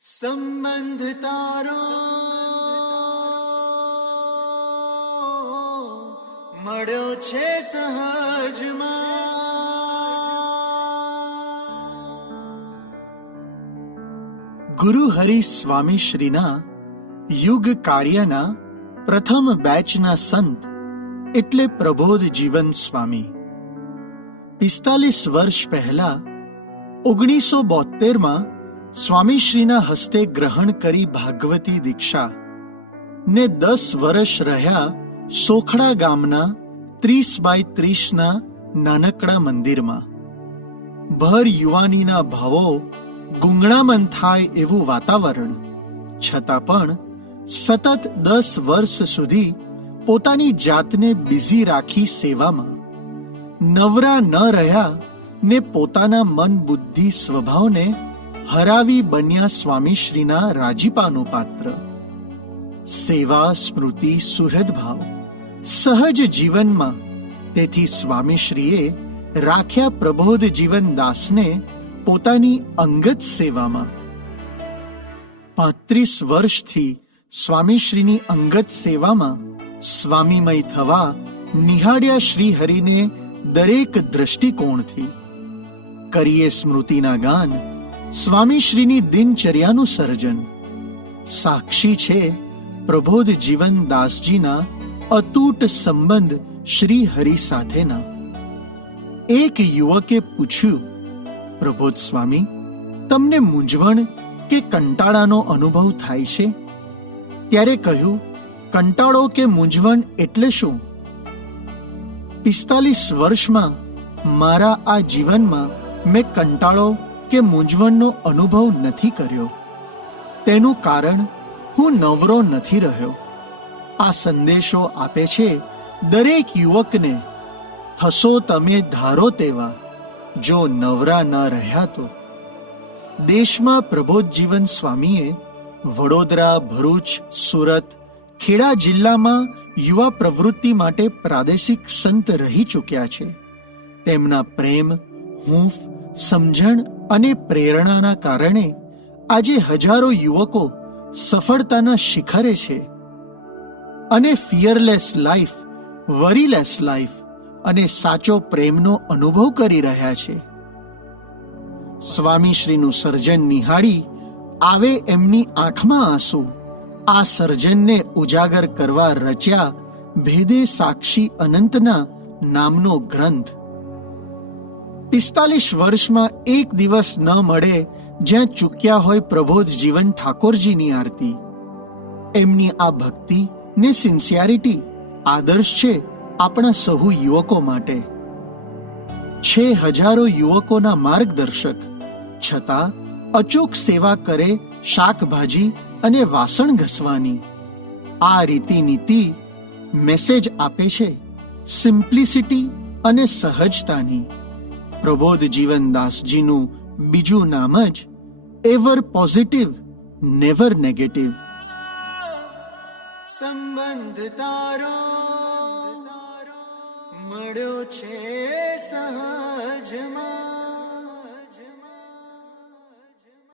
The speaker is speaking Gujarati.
સંબંધ તારો મળ્યો છે સહજમાં. ગુરુ હરિ સ્વામી શ્રીના યુગ કાર્યના પ્રથમ બેચના સંત એટલે પ્રબોધ જીવન સ્વામી 45 વર્ષ પહેલા 1972માં સ્વામીશ્રીના હસ્તે ગ્રહણ કરી ભાગવતી દીક્ષા ને 10 વર્ષ રહ્યા સોખડા ગામના 30x30ના નાનકડા મંદિરમાં. ભર યુવાનીના ભાવો ગુંગળામણ થાય એવું વાતાવરણ છતાં પણ સતત 10 વર્ષ સુધી પોતાની જાતને બિઝી રાખી સેવામાં નવરા ન રહ્યા ને પોતાના મન બુદ્ધિ સ્વભાવને હરાવી બન્યા સ્વામીશ્રીના રાજીપાનું પાત્ર. સેવા સ્મૃતિ સુહૃદભાવ સહજ જીવનમાં તેથી સ્વામીશ્રીએ રાખ્યા પ્રબોધ જીવન દાસને પોતાની અંગત સેવામાં. 35 વર્ષથી સ્વામીશ્રીની અંગત સેવામાં સ્વામીમય થવા નિહાળ્યા શ્રી હરિને દરેક દ્રષ્ટિકોણથી. કરીએ સ્મૃતિના ગાન સ્વામીશ્રીની દિનચર્યાનું સર્જન. સાક્ષી છે પ્રબોધ જીવન દાસજીના અતૂટ સંબંધ શ્રી હરિ સાથેના. એક યુવકે પૂછ્યું, પ્રબોધ સ્વામી, તમને મૂંઝવણ કે કંટાળાનો અનુભવ થાય છે? ત્યારે કહ્યું, કંટાળો કે મૂંઝવણ એટલે શું? 45 વર્ષમાં મારા આ જીવનમાં મેં કંટાળો કે મૂંઝવણનો અનુભવ નથી કર્યો. તેનું કારણ હું નવરો નથી રહ્યો. આ સંદેશો આપે છે દરેક યુવકને, થશો તમે ધારો તેવા જો નવરા ન રહ્યા તો. દેશમાં પ્રબોધ જીવન સ્વામીએ વડોદરા, ભરૂચ, સુરત, ખેડા જિલ્લામાં યુવા પ્રવૃત્તિ માટે પ્રાદેશિક સંત રહી ચૂક્યા છે. તેમના પ્રેમ, હૂંફ, સમજણ અને પ્રેરણાના કારણે આજે હજારો યુવકો સફળતાના શિખરે છે અને ફિયરલેસ લાઈફ, વરીલેસ લાઈફ અને સાચો પ્રેમનો અનુભવ કરી રહ્યા છે. સ્વામીશ્રીનું સર્જન નિહાળી આવે એમની આંખમાં આંસુ. આ સર્જનને ઉજાગર કરવા રચ્યા ભેદે સાક્ષી અનંતના નામનો ગ્રંથ. 45 વર્ષમાં એક દિવસ ન મળે જ્યાં ચૂક્યા હોય પ્રબોધ જીવન ઠાકોરજીની આરતી. એમની આ ભક્તિ ને સિન્સિયરિટી આદર્શ છે આપણા સહુ યુવકો માટે. છે હજારો યુવકોના માર્ગદર્શક, છતાં અચૂક સેવા કરે શાકભાજી અને વાસણ ઘસવાની. આ રીતિ નીતિ મેસેજ આપે છે સિમ્પ્લિસિટી અને સહજતાની. પ્રબોધ જીવન દાસજીનું બીજું નામ જ એવર પોઝિટિવ, નેવર નેગેટિવ. સંબંધ તારો મળ્યો છે સહજમાં.